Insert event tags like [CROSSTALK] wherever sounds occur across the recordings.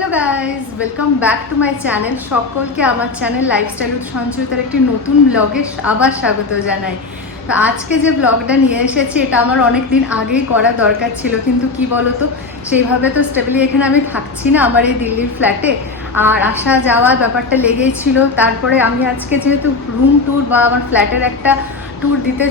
Hello guys welcome back to my channel সকলকে আমার channel lifestyle সঞ্চয়িতার একটি নতুন ব্লগে আবার স্বাগত জানাই। তো আজকে যে ব্লগটা নিয়ে এসেছি, এটা আমার অনেক দিন আগেই করা দরকার ছিল, কিন্তু কি বলতো? সেইভাবে তো স্টেবলি এখানে আমি থাকছি না আমার এই দিল্লির ফ্ল্যাটে আর আসা যাওয়ার ব্যাপারটা লেগেই ছিল। তারপরে আমি আজকে যেহেতু রুম ট্যুর বা আমার ফ্ল্যাটের একটা ট্যুর দিতে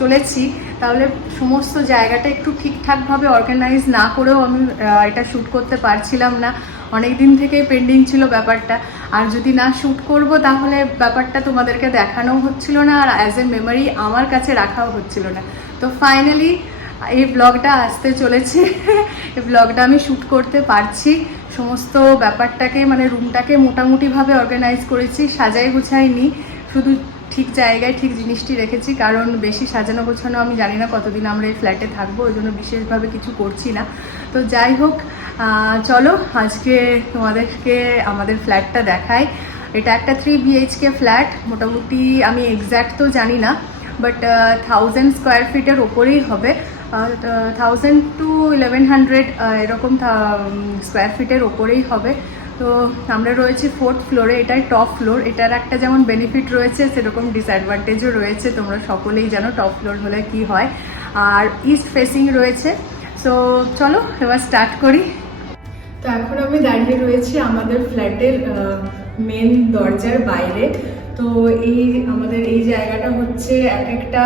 চলেছি তাহলে সমস্ত জায়গাটা একটু ঠিকঠাকভাবে অর্গানাইজ না করেও আমি এটা শ্যুট করতে পারছিলাম না। অনেক দিন থেকে পেন্ডিং ছিল ব্যাপারটা। আর যদি না শ্যুট করব, তাহলে ব্যাপারটা তোমাদেরকে দেখানো হচ্ছিল না, আর অ্যাজ এ মেমোরি আমার কাছে রাখাও হচ্ছিল না। তো ফাইনালি এই ব্লগটা আসতে চলেছে। [LAUGHS] এই ব্লগটা আমি শ্যুট করতে পারছি। সমস্ত ব্যাপারটাকে মানে রুমটাকে মোটামুটিভাবে অর্গানাইজ করেছি সাজাই গুছাইনি শুধু ঠিক জায়গায় ঠিক জিনিসটি রেখেছি, কারণ বেশি সাজানো গোছানো আমি জানি না কতদিন আমরা এই ফ্ল্যাটে থাকব, ওই জন্য বিশেষভাবে কিছু করছি না। তো যাই হোক চলো আজকে তোমাদেরকে আমাদের ফ্ল্যাটটা দেখাই। এটা একটা থ্রি বিএইচকে ফ্ল্যাট মোটামুটি আমি এক্স্যাক্ট তো জানি না বাট থাউজেন্ড স্কোয়ার ফিটের ওপরেই হবে। থাউজেন্ড টু ইলেভেন হান্ড্রেড এরকম স্কোয়ার ফিটের ওপরেই হবে। তো আমরা রয়েছি ফোর্থ ফ্লোরে এটাই টপ ফ্লোর এটার একটা যেমন বেনিফিট রয়েছে, সেরকম ডিসঅ্যাডভান্টেজও রয়েছে। তোমরা সকলেই জানো টপ ফ্লোর হলে কি হয়। আর ইস্ট ফেসিং রয়েছে। সো চলো, এবার স্টার্ট করি। তো এখন আমি দাঁড়িয়ে রয়েছি আমাদের ফ্ল্যাটের মেন দরজার বাইরে। তো এই, আমাদের এই জায়গাটা হচ্ছে এক একটা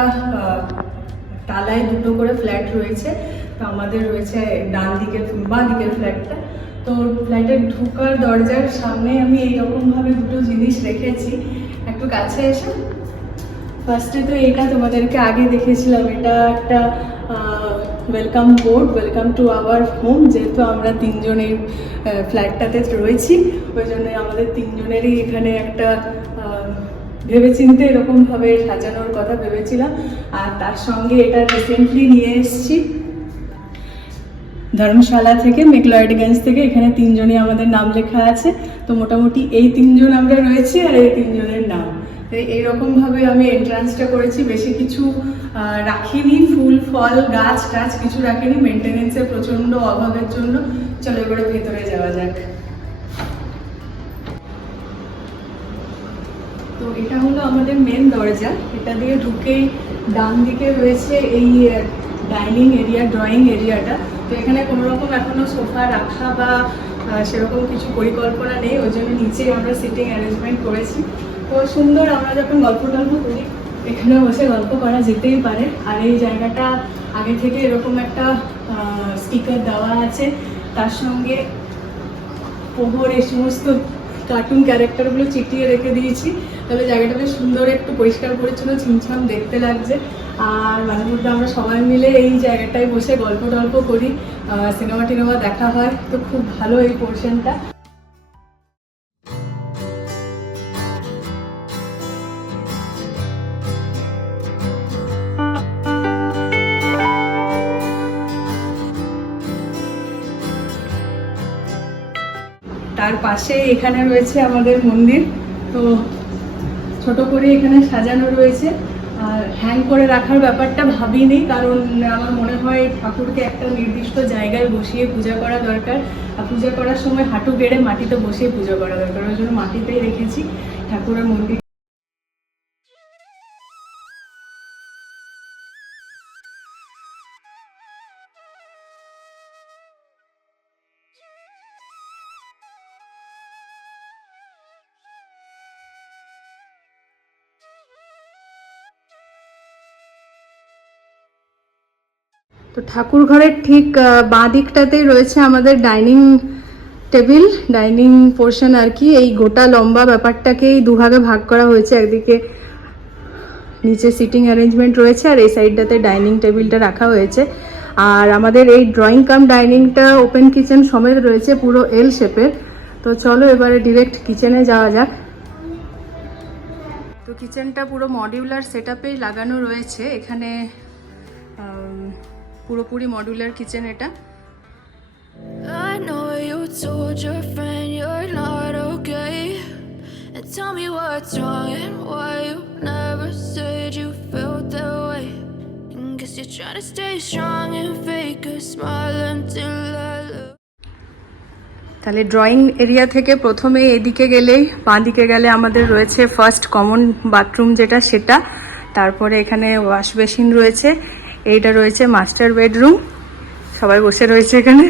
তালায় দুটো করে ফ্ল্যাট রয়েছে। তো আমাদের রয়েছে ডান দিকের, বাঁ দিকের ফ্ল্যাটটা তো ফ্ল্যাটের ঢোকার দরজার সামনে আমি এইরকমভাবে দুটো জিনিস রেখেছি। একটু কাছে এসে। ফার্স্টে তো এটা তোমাদেরকে আগে দেখেছিলাম, এটা একটা welcome board welcome to our home যেহেতু আমরা তিনজন এই ফ্ল্যাটটাতে রয়েছি ওই জন্য আমাদের তিনজনেরই এখানে একটা ভেবেচিন্তে এরকমভাবে সাজানোর কথা ভেবেছিলাম। আর তার সঙ্গে এটা রিসেন্টলি নিয়ে এসেছি। ধর্মশালা থেকে মেকলয়েডগঞ্জ থেকে এখানে তিনজনই আমাদের নাম লেখা আছে। তো মোটামুটি এই তিনজন আমরা রয়েছি আর এই তিনজনের নাম। এইরকমভাবে আমি এন্ট্রান্সটা করেছি। বেশি কিছু রাখিনি। ফুল, ফল, গাছ টাছ কিছু রাখিনি। মেনটেনেন্সের প্রচণ্ড অভাবের জন্য। চলো এবারে ভেতরে যাওয়া যাক। তো এটা হলো আমাদের মেন দরজা। এটা দিয়ে ঢুকেই ডান দিকে রয়েছে এই ডাইনিং এরিয়া ড্রয়িং এরিয়াটা তো এখানে কোনো রকম এখনও সোফা রাখা বা সেরকম কিছু পরিকল্পনা নেই, ওই জন্য নিচে আমরা সিটিং অ্যারেঞ্জমেন্ট করেছি। তো সুন্দর আমরা যখন গল্প টল্প করি এখানে বসে গল্প করা যেতেই পারে। আর এই জায়গাটা আগে থেকে এরকম একটা স্টিকার দেওয়া আছে। তার সঙ্গে প্রহর এই সমস্ত কার্টুন ক্যারেক্টারগুলো চিটিয়ে রেখে দিয়েছি। তাহলে জায়গাটা বেশ সুন্দর, একটু পরিষ্কার পরিচ্ছন্ন ছিমছাম দেখতে লাগছে। আর মাঝে মধ্যে আমরা সবাই মিলে এই জায়গাটায় বসে গল্প টল্প করি সিনেমা টিনেমা দেখা হয়। তো খুব ভালো এই পোর্শনটা তার পাশে এখানে রয়েছে আমাদের মন্দির। তো ছোট করে এখানে সাজানো রয়েছে। আর হ্যাং করে রাখার ব্যাপারটা ভাবিনি, কারণ আমার মনে হয় ঠাকুরকে একটা নির্দিষ্ট জায়গায় বসিয়ে পূজা করা দরকার। আর পূজা করার সময় হাঁটু গেড়ে মাটিতে বসিয়ে পূজা করা দরকার। ওই জন্য মাটিতেই রেখেছি ঠাকুরের মন্দির তো ঠাকুর ঘরের ঠিক বাঁ দিকটাতেই রয়েছে আমাদের ডাইনিং টেবিল, ডাইনিং পোর্শন আর কি। এই গোটা লম্বা ব্যাপারটাকেই দুভাগে ভাগ করা হয়েছে। একদিকে নিচে সিটিং অ্যারেঞ্জমেন্ট রয়েছে আর এই সাইডটাতে ডাইনিং টেবিলটা রাখা হয়েছে। আর আমাদের এই ড্রয়িং কাম ডাইনিংটা ওপেন কিচেন সমেত রয়েছে পুরো এল শেপের তো চলো এবারে ডিরেক্ট কিচেনে যাওয়া যাক। তো কিচেনটা পুরো মডিউলার সেট লাগানো রয়েছে। এখানে পুরোপুরি মডুলার কিচেন এটা। তাহলে ড্রয়িং এরিয়া থেকে প্রথমে এদিকে গেলেই বাঁ দিকে গেলে আমাদের রয়েছে ফার্স্ট কমন বাথরুম যেটা সেটা। তারপরে এখানে ওয়াশ বেসিন রয়েছে। এইটা রয়েছে মাস্টার বেডরুম সবাই বসে রয়েছে এখানে।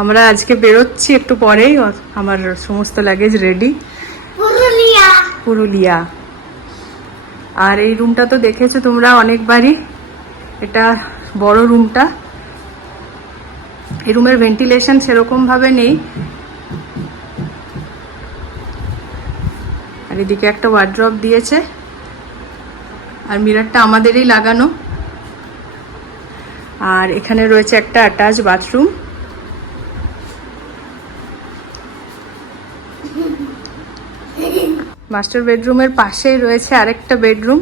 আমরা আজকে বেরোচ্ছি একটু পরেই। আমার সমস্ত লাগেজ রেডি পুরুলিয়া। আর এই রুমটা তো দেখেছ তোমরা অনেকবারই। এটা বড় রুমটা এই রুমের ভেন্টিলেশন সেরকম ভাবে নেই। আর এদিকে একটা ওয়ার্ড্রপ দিয়েছে। আর মিররটা আমাদেরই লাগানো। আর এখানে রয়েছে একটা অ্যাটাচ বাথরুম মাস্টার বেডরুমের পাশেই রয়েছে আরেকটা বেডরুম।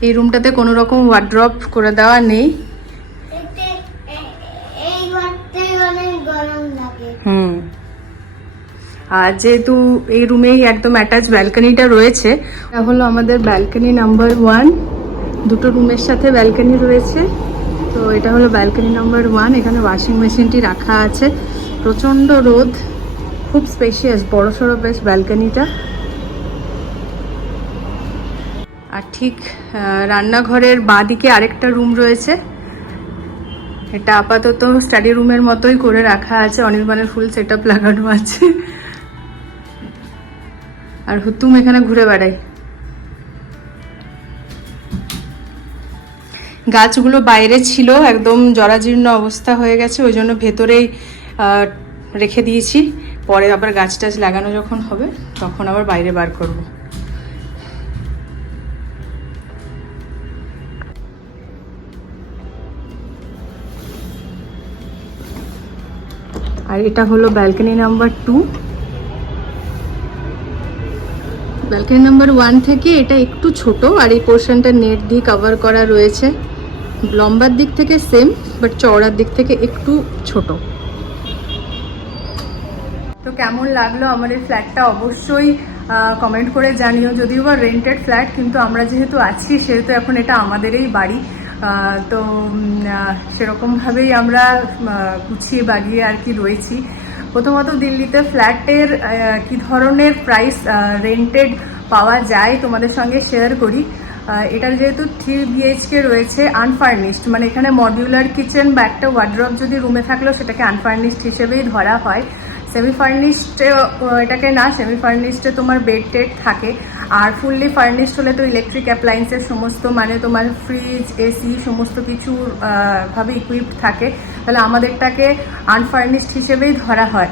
এই রুমটাতে কোনো রকম ওয়ার্ড্রপ করে দেওয়া নেই। হুম। আর যেহেতু এই রুমেই একদম অ্যাটাচ ব্যালকনিটা রয়েছে, এটা হলো আমাদের ব্যালকনি নাম্বার ওয়ান দুটো রুমের সাথে ব্যালকনি রয়েছে। তো এটা হলো ব্যালকনি নাম্বার ওয়ান এখানে ওয়াশিং মেশিনটি রাখা আছে। প্রচণ্ড রোদ। খুব স্পেশিয়াস বড় সড়ো বেশ ব্যালকনিটা আর ঠিক রান্নাঘরের বাঁ দিকে আরেকটা রুম রয়েছে। এটা আপাতত স্টাডি রুমের মতোই করে রাখা আছে। অনির্বাণের ফুল সেট আপ লাগানো আছে। আর হুতুম এখানে ঘুরে বেড়াই। গাছগুলো বাইরে ছিল, একদম জরাজীর্ণ অবস্থা হয়ে গেছে, ওই জন্য ভেতরেই রেখে দিয়েছি। পরে আবার গাছ টাছ লাগানো যখন হবে, তখন আবার বাইরে বার করব। আর এটা হলো balcony number two. Balcony number one থেকে এটা একটু ছোট আর এই পোর্শনটা নেট দিয়ে কভার করা রয়েছে। লম্বার দিক থেকে সেম বাট চওড়ার দিক থেকে একটু ছোট। তো কেমন লাগল আমার এই ফ্ল্যাটটা অবশ্যই কমেন্ট করে জানিও। যদিও বা রেন্টেড ফ্ল্যাট কিন্তু আমরা যেহেতু আছি, সেহেতু এখন এটা আমাদেরই বাড়ি। তো সেরকমভাবেই আমরা গুছিয়ে বাগিয়ে আর কি রয়েছি। প্রথমত দিল্লিতে ফ্ল্যাটের কি ধরনের প্রাইস রেন্টেড পাওয়া যায় তোমাদের সঙ্গে শেয়ার করি। এটা এটার যেহেতু থ্রি বিএইচকে রয়েছে আনফার্নিশড মানে এখানে মডিউলার কিচেন বা একটা ওয়ার্ড্রপ যদি রুমে থাকলেও সেটাকে আনফার্নিশড হিসেবেই ধরা হয়। সেমি ফার্নিশড এটাকে না সেমি ফার্নিশডে তোমার বেড টেড থাকে। আর ফুললি ফার্নিশড হলে তো ইলেকট্রিক অ্যাপ্লায়েন্সের সমস্ত মানে তোমার ফ্রিজ এসি সমস্ত কিছু ভাবে ইকুইপড থাকে। তাহলে আমাদেরটাকে আনফার্নিশড হিসেবেই ধরা হয়।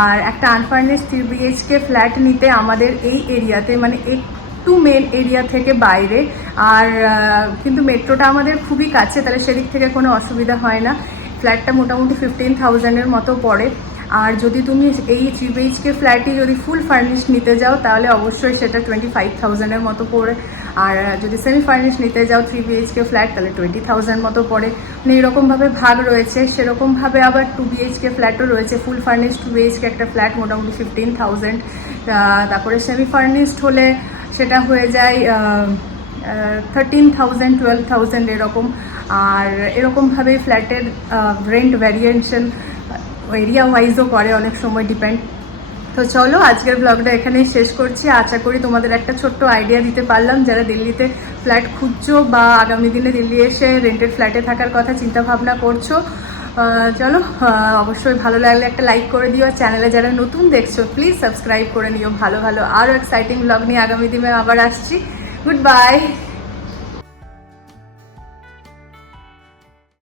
আর একটা আনফার্নিশড থ্রি বিএইচকে ফ্ল্যাট নিতে আমাদের এই এরিয়াতে মানে একটু মেন এরিয়া থেকে বাইরে। আর কিন্তু মেট্রোটা আমাদের খুবই কাছে, তাহলে সেদিক থেকে কোনো অসুবিধা হয় না। ফ্ল্যাটটা মোটামুটি ফিফটিন থাউজেন্ডের মতো পড়ে। আর যদি তুমি এই থ্রি বিএইচকে ফ্ল্যাটই যদি ফুল ফার্নিশ নিতে যাও, তাহলে অবশ্যই সেটা টোয়েন্টি ফাইভ থাউজেন্ডের মতো পড়ে। আর যদি সেমি ফার্নিশ নিতে যাও থ্রি বিএইচকে ফ্ল্যাট তাহলে টোয়েন্টি থাউজেন্ড মতো পড়ে। মানে এরকমভাবে ভাগ রয়েছে, সেরকমভাবে আবার টু বিএইচকে ফ্ল্যাটও রয়েছে। ফুল ফার্নিশ টু বিএইচকে একটা ফ্ল্যাট মোটামুটি ফিফটিন থাউজেন্ড তারপরে সেমি ফার্নিশড হলে সেটা হয়ে যায় থার্টিন থাউজেন্ড টুয়েলভ থাউজেন্ড এরকম। আর এরকমভাবে ফ্ল্যাটের রেন্ট ভ্যারিয়েশন এরিয়া ওয়াইজও করে অনেক সময় ডিপেন্ড তো চলো আজকের ব্লগটা এখানেই শেষ করছি। আশা করি তোমাদের একটা ছোট্ট আইডিয়া দিতে পারলাম। যারা দিল্লিতে ফ্ল্যাট খুঁজছো বা আগামী দিনে দিল্লি এসে রেন্টেড ফ্ল্যাটে থাকার কথা চিন্তা ভাবনা করছ চলো অবশ্যই ভালো লাগলে একটা লাইক করে দিও। আর চ্যানেলে যারা নতুন দেখছ প্লিজ সাবস্ক্রাইব করে নিও। ভালো ভালো আরও এক্সাইটিং ব্লগ নিয়ে আগামী দিনে আবার আসছি। Good by